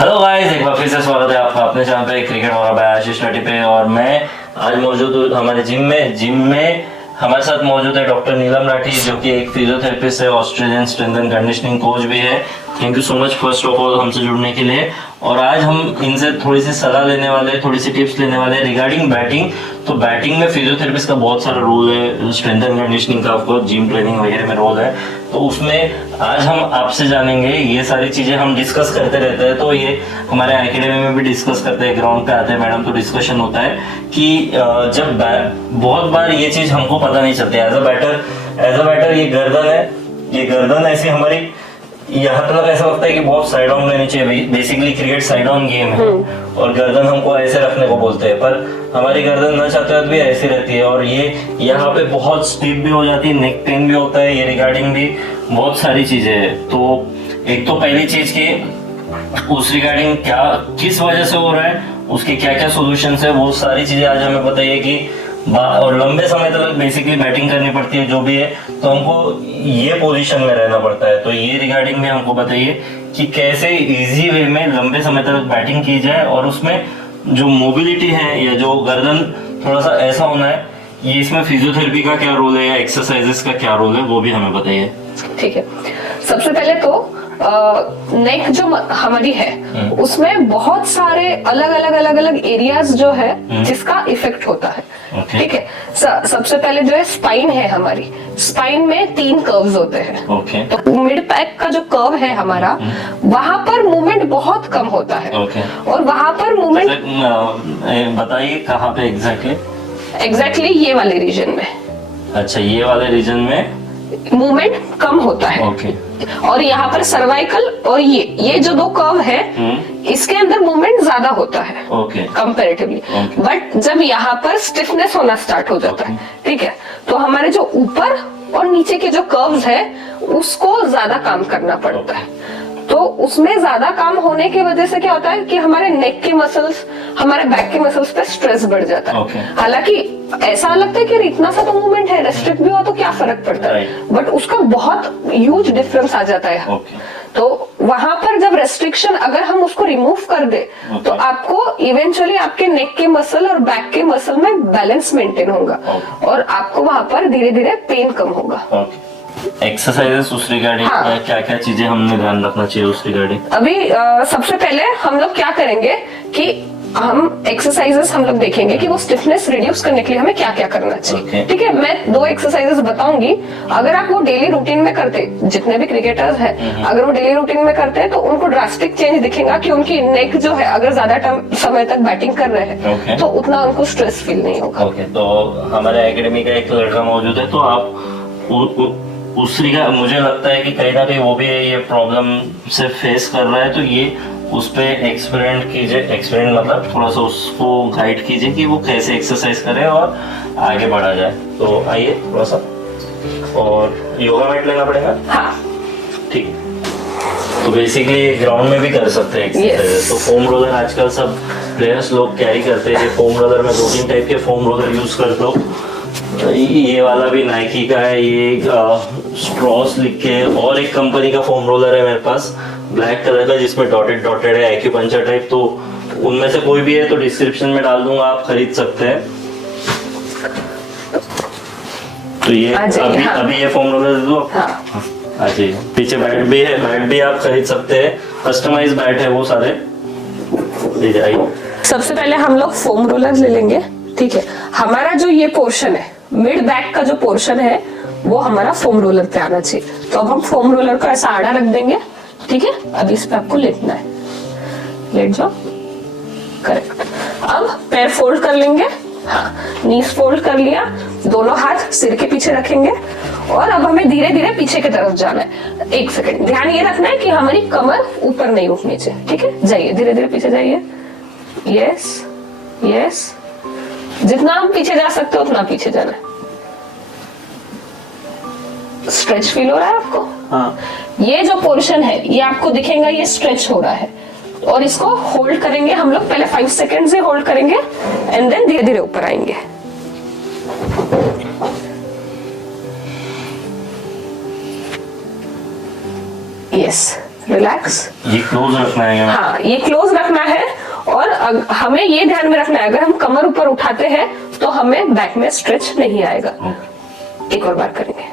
Hello guys, एक बार फिर से स्वागत है आपका अपने चैनल पे क्रिकेट और बाय आशीष नटी पे। और मैं आज मौजूद हूँ हमारे जिम में हमारे साथ मौजूद है डॉक्टर नीलम राठी, जो कि एक फिजियोथेरेपिस्ट है, Australian strength and conditioning coach भी है। Thank you so much first of all हमसे जुड़ने के लिए। और आज हम इनसे थोड़ी सी सलाह लेने वाले, थोड़ी सी टिप्स लेने वाले रिगार्डिंग बैटिंग। तो बैटिंग में फिजियोथेरेपिस्ट का बहुत सारा रोल है, स्ट्रेंथ एंड कंडीशनिंग का आपको जिम ट्रेनिंग वगैरह में रोल है। तो उसमें आज हम आपसे जानेंगे, ये सारी चीजें हम डिस्कस करते रहते हैं। तो ये हमारे एकेडमी में भी डिस्कस करते हैं, ग्राउंड पे आते हैं मैडम तो डिस्कशन होता है कि जब बहुत बार ये चीज हमको पता नहीं चलती। एज अ बैटर ये गर्दन ऐसी हमारी यहाँ तक ऐसा लगता है कि बहुत साइड ऑन लेनी चाहिए। Basically cricket side on game है और गर्दन हमको ऐसे रखने को बोलते हैं, पर हमारी गर्दन न चाहते हुए भी ऐसी रहती है और ये यहाँ पे बहुत स्टिफ भी हो जाती है, नेक पेन भी होता है। ये रिगार्डिंग भी बहुत सारी चीजें है। तो एक तो पहली चीज की उस रिगार्डिंग क्या किस वजह से हो रहा है, उसके क्या क्या सोल्यूशन है, वो सारी चीजें आज हमें बताइए कि और लंबे समय तक बेसिकली बैटिंग करनी पड़ती है जो भी है, तो हमको ये पोजीशन में रहना पड़ता है। तो ये रिगार्डिंग में हमको बताइए कि कैसे इजी वे में लंबे समय तक बैटिंग की जाए और उसमें जो मोबिलिटी है या जो गर्दन थोड़ा सा ऐसा होना है, ये इसमें फिजियोथेरेपी का क्या रोल है या एक्सरसाइजेस का क्या रोल है, वो भी हमें बताइए। ठीक है, सबसे पहले तो नेक जो हमारी है उसमें बहुत सारे अलग अलग एरियाज जो है जिसका इफेक्ट होता है। ठीक है, सबसे पहले जो है स्पाइन है हमारी, स्पाइन में 3 कर्व्स होते हैं। तो मिड बैक का जो कर्व है हमारा, वहां पर मूवमेंट बहुत कम होता है और वहां पर मूवमेंट बताइए कहाँ पे एग्जैक्टली ये वाले रीजन में। अच्छा, ये वाले रीजन में मूवमेंट कम होता है। और यहाँ पर सर्वाइकल और ये जो 2 कर्व है इसके अंदर मूवमेंट ज्यादा होता है कंपैरेटिवली। बट जब यहाँ पर स्टिफनेस होना स्टार्ट हो जाता है, ठीक है, तो हमारे जो ऊपर और नीचे के जो कर्व्स है उसको ज्यादा काम करना पड़ता है। तो उसमें ज्यादा काम होने की वजह से क्या होता है कि हमारे नेक के मसल्स, हमारे बैक के मसल्स पे स्ट्रेस बढ़ जाता है। हालांकि ऐसा लगता है कि इतना सा तो मूवमेंट है, रेस्ट्रिक्ट भी हो तो क्या फर्क पड़ता है, बट उसका बहुत ह्यूज डिफरेंस आ जाता है। तो वहां पर जब रेस्ट्रिक्शन अगर हम उसको रिमूव कर दे तो आपको इवेंचुअली आपके नेक के मसल और बैक के मसल में बैलेंस मेंटेन होगा और आपको वहां पर धीरे धीरे पेन कम होगा। एक्सरसाइजेस उस रिगार्डिंग क्या क्या चीजें हमने ध्यान रखना चाहिए उस रिगार्डिंग? अभी सबसे पहले हम लोग क्या करेंगे कि हम एक्सरसाइजेस हम लोग देखेंगे कि वो स्टिफनेस रिड्यूस करने के लिए हमें क्या क्या करना चाहिए। ठीक है, मैं 2 एक्सरसाइजेस बताऊंगी। अगर आप वो डेली रूटीन में करते, जितने भी क्रिकेटर्स हैं अगर वो डेली रूटीन में करते हैं तो उनको ड्रास्टिक चेंज दिखेगा कि उनकी नेक जो है अगर ज्यादा समय तक बैटिंग कर रहे हैं तो उतना उनको स्ट्रेस फील नहीं होगा। तो हमारे एकेडमी का एक लड़का मौजूद है, तो आप मुझे लगता है कि कहीं ना कहीं वो भी ये प्रॉब्लम से फेस कर रहा है। तो ये उस पे एक्सपेरिमेंट कीजिए, एक्सपेरिमेंट मतलब थोड़ा सा उसको गाइड कीजिए कि वो कैसे एक्सरसाइज करे और आगे बढ़ा जाए। तो आइए थोड़ा सा, और योगा मैट लेना पड़ेगा। हाँ, ठीक। तो बेसिकली ग्राउंड में भी कर सकते हैं एक्सरसाइज। तो फोम रोलर आजकल सब प्लेयर्स लोग कैरी करते हैं। फोम रोलर में 2-3 टाइप के फोम रोलर यूज करते हो। ये वाला भी नाइकी का है, ये स्ट्रॉस लिख के, और एक कंपनी का फोम रोलर है मेरे पास ब्लैक कलर का जिसमें डॉटेड है, एक्यूपंक्चर टाइप। तो उनमें से कोई भी है तो डिस्क्रिप्शन में डाल दूंगा, आप खरीद सकते हैं। तो ये अभी ये फोम रोलर दे दो आपको। हाँ जी, पीछे बैट भी है, बैट भी आप खरीद सकते हैं, कस्टमाइज बैट है वो सारे। ले जाइए। सबसे पहले हम लोग फोम रोलर ले लेंगे। ठीक है, हमारा जो ये पोर्शन है, मिड बैक का जो पोर्शन है वो हमारा फोम रोलर पे आना चाहिए। तो अब हम फोम रोलर को ऐसा आड़ा रख देंगे। ठीक है, अब इस पे आपको लेटना है, लेट जाओ। करेक्ट। अब पैर फोल्ड कर लेंगे। हाँ, नीज फोल्ड कर लिया, दोनों हाथ सिर के पीछे रखेंगे और अब हमें धीरे धीरे पीछे की तरफ जाना है। 1 सेकंड ध्यान ये रखना है कि हमारी कमर ऊपर नहीं उठनी चाहिए। ठीक है, जाइए धीरे धीरे पीछे जाइए। यस यस, जितना हम पीछे जा सकते हो उतना पीछे जाना है। स्ट्रेच फील हो रहा है आपको? हाँ। ये जो पोर्शन है ये आपको दिखेगा, ये स्ट्रेच हो रहा है और इसको होल्ड करेंगे हम लोग। पहले 5 सेकेंड से होल्ड करेंगे एंड देन धीरे धीरे ऊपर आएंगे। Yes, relax. ये क्लोज रखना है क्या? हाँ, ये क्लोज रखना है। और हमें ये ध्यान में रखना है, अगर हम कमर ऊपर उठाते हैं तो हमें बैक में स्ट्रेच नहीं आएगा। एक और बार करेंगे।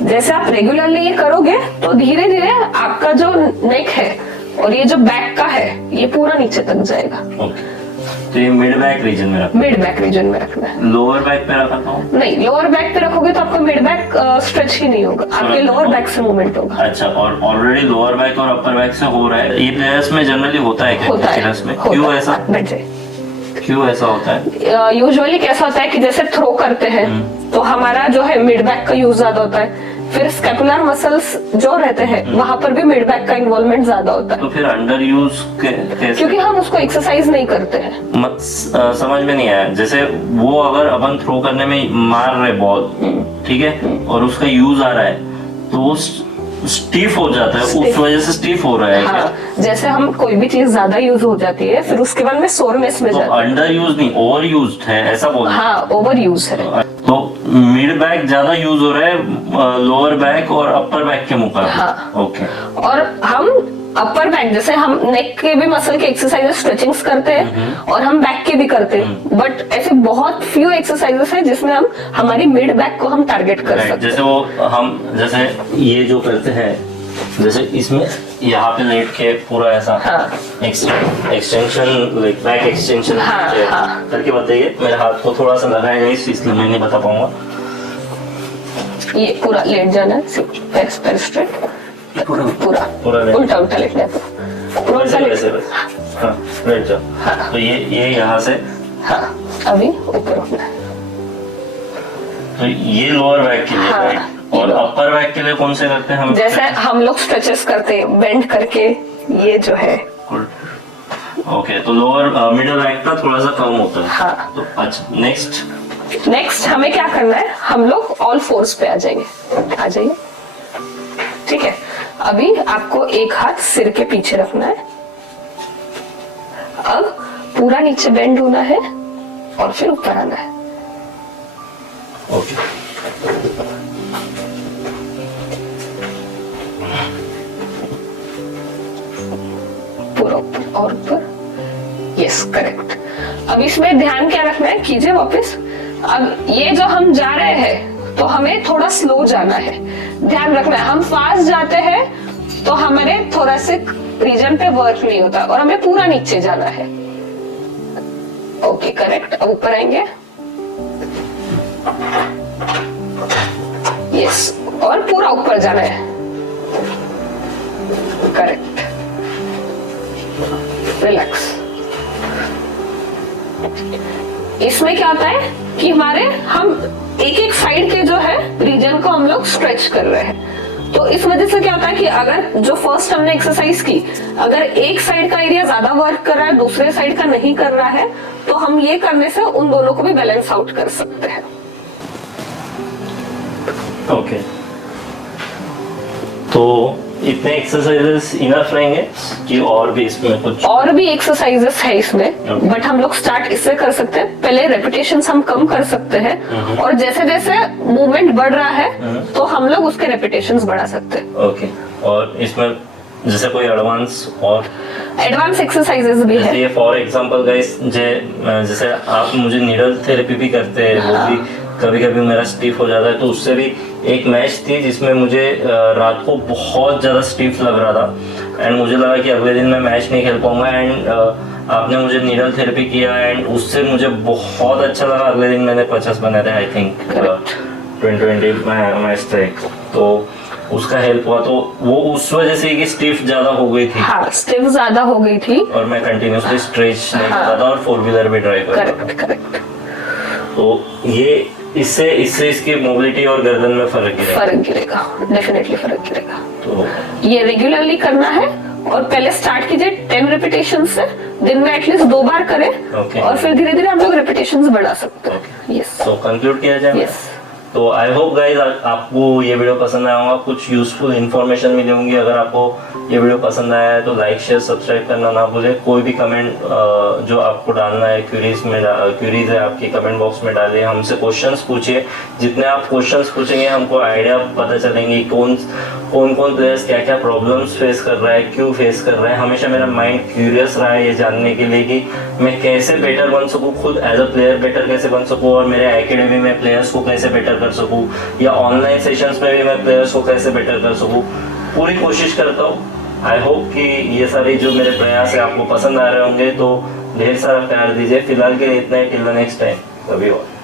जैसे आप रेगुलरली ये करोगे तो धीरे धीरे आपका जो नेक है और ये जो बैक का है ये पूरा नीचे तक जाएगा। तो ये मिड बैक रीजन में रखना, मिड बैक रीजन में रखना है। लोअर बैक पे रखता हूँ? नहीं, लोअर बैक पे रखोगे तो आपका मिड बैक स्ट्रेच ही नहीं होगा, आपके लोअर बैक से मूवमेंट होगा। अच्छा, और ऑलरेडी लोअर बैक और अपर बैक से हो रहा है, ये प्लेयर्स में जनरली होता है क्या? होता है। में क्यों ऐसा? क्यों ऐसा होता है? यूजुअली कैसा होता है कि जैसे थ्रो करते हैं तो हमारा जो है मिड बैक का यूज ज्यादा होता है, फिर स्कैपुलर मसल्स जो रहते हैं वहां पर भी मिड बैक का इन्वॉल्वमेंट ज्यादा होता है। तो फिर अंडर यूज कैसे? क्योंकि हम उसको एक्सरसाइज नहीं करते हैं। समझ में नहीं आया। जैसे वो अगर अपन थ्रो करने में मार रहे बॉल, ठीक है, और उसका यूज आ रहा है तो वो स्टीफ हो जाता है, उस वजह से स्टीफ हो रहा है। हाँ, क्या? जैसे हम कोई भी चीज ज्यादा यूज हो जाती है फिर उसके बाद में सोरनेस में तो जाता है। अंडर यूज नहीं, ओवर यूज है ऐसा बोल? हाँ, ओवर यूज है। तो मिड बैक ज्यादा यूज हो रहा है लोअर बैक और अपर बैक के मुकाबले। हाँ। ओके। और हम अपर बैक, जैसे हम नेक के भी मसल के एक्सरसाइजेस स्ट्रेचिंग्स करते हैं और हम बैक के भी करते हैं, बट ऐसे बहुत फ्यू एक्सरसाइजेस है जिसमें हम हमारी मिड बैक को हम टारगेट कर सकते हैं। जैसे वो हम जैसे ये जो करते हैं, जैसे इसमें यहाँ पे लेट के पूरा ऐसा एक्सटेंशन, लाइक बैक एक्सटेंशन करके बताइए। मेरे हाथ को थोड़ा सा लगा है नहीं, इसलिए मैं नहीं बता पाऊंगा। ये पूरा लेट जाना है, पैर स्ट्रेट, पूरा उल्टा उल्टा लेटना है, पूरा उल्टा वैसे हाँ, लेट जाओ। हाँ। तो ये यहाँ से हाँ, अभी ऊपर उठना है। तो ये लोअर बैक के लिए, राइट? और अपर बैक के लिए कौन से करते हैं हम? जैसे हम लोग स्ट्रेचेस करते हैं बेंड करके, ये जो है। ओके, तो लोअर मिडिल बैक का थोड़ा सा कम होता है। हाँ। तो अच्छा, नेक्स्ट हमें क्या करना है, हम लोग ऑल फोर्स पे आ जाइए। ठीक है, अभी आपको एक हाथ सिर के पीछे रखना है। अब पूरा नीचे बेंड होना है और फिर ऊपर आना है। ओके। पूरा ऊपर और ऊपर, यस, करेक्ट। अब इसमें ध्यान क्या रखना है, कीजिए वापस। अब ये जो हम जा रहे हैं तो हमें थोड़ा स्लो जाना है, ध्यान रखना है। हम फास्ट जाते हैं तो हमारे थोरैसिक रीजन पे वर्क नहीं होता और हमें पूरा नीचे जाना है। Okay, correct. अब ऊपर आएंगे, यस, और पूरा ऊपर जाना है, करेक्ट। रिलैक्स। इसमें क्या होता है कि हम एक एक साइड के जो है रीजन को हम लोग स्ट्रेच कर रहे हैं। तो इस वजह से क्या होता है कि अगर जो फर्स्ट हमने एक्सरसाइज की, अगर एक साइड का एरिया ज्यादा वर्क कर रहा है, दूसरे साइड का नहीं कर रहा है, तो हम ये करने से उन दोनों को भी बैलेंस आउट कर सकते हैं। ओके। तो इतने एक्सरसाइजेस इनफ रहेंगे कि और भी इसमें कुछ और भी एक्सरसाइजेस है इसमें, बट हम लोग स्टार्ट इससे कर सकते हैं। पहले रेपिटेशंस हम कम कर सकते हैं और जैसे जैसे मूवमेंट बढ़ रहा है तो हम लोग उसके रेपिटेशंस बढ़ा सकते हैं। ओके। और इसमें जैसे कोई एडवांस एक्सरसाइजेस भी है। ये फॉर एग्जांपल गाइस, जैसे आप मुझे नीडल थेरेपी भी करते हैं, वो भी कभी कभी मेरा स्टीफ हो जाता है। तो उससे भी एक मैच थी जिसमें मुझे रात को बहुत ज़्यादा स्टीफ लग रहा था एंड मुझे लगा कि अगले दिन मैं मैच नहीं खेल पाऊंगा एंड आपने मुझे नीडल थेरेपी किया एंड उससे मुझे बहुत अच्छा लगा। अगले दिन मैंने 50 बनाए थे, आई थिंक 20 मैच थे, तो उसका हेल्प हुआ। तो वो उस वजह से कि स्टिफ ज्यादा हो गई थी। हाँ, स्टिफ ज्यादा हो गई थी और मैं कंटिन्यूअसली स्ट्रेच नहीं करता था और 4-व्हीलर भी ड्राइव करता था। करेक्ट। तो ये इससे इसकी मोबिलिटी और गर्दन में फर्क गिरेगा, डेफिनेटली फर्क गिरेगा। तो ये रेगुलरली करना है और पहले स्टार्ट कीजिए 10 रेपिटेशन से, दिन में एटलीस्ट 2 बार करें और फिर धीरे धीरे हम लोग रेपिटेशंस बढ़ा सकते हैं। यस। तो कंक्लूड किया जाए। यस। तो आई होप गाइज आपको ये वीडियो पसंद आया होगा, कुछ यूजफुल इन्फॉर्मेशन मिली होंगी। अगर आपको ये वीडियो पसंद आया है तो लाइक शेयर सब्सक्राइब करना ना भूलें। कोई भी कमेंट जो आपको डालना है क्यूरीज है आपकी कमेंट बॉक्स में डालिए, हमसे क्वेश्चंस पूछिए। जितने आप क्वेश्चंस पूछेंगे हमको आइडिया पता चलेंगे कौन कौन प्लेयर्स क्या क्या प्रॉब्लम्स फेस कर रहा है, क्यों फेस कर रहा है। हमेशा मेरा माइंड क्यूरियस रहा है ये जानने के लिए कि मैं कैसे बेटर बन सकूँ, खुद एज अ प्लेयर बेटर कैसे बन सकूँ, और मेरे एकेडमी में प्लेयर्स को कैसे बेटर कर सकूँ, या ऑनलाइन सेशंस में भी मैं प्लेयर्स को कैसे बेटर कर सकूँ। पूरी कोशिश करता हूँ। आई होप कि ये सारी जो मेरे प्रयास है आपको पसंद आ रहे होंगे, तो ढेर सारा प्यार दीजिए। फिलहाल के लिए इतना ही, till the next time, love you all.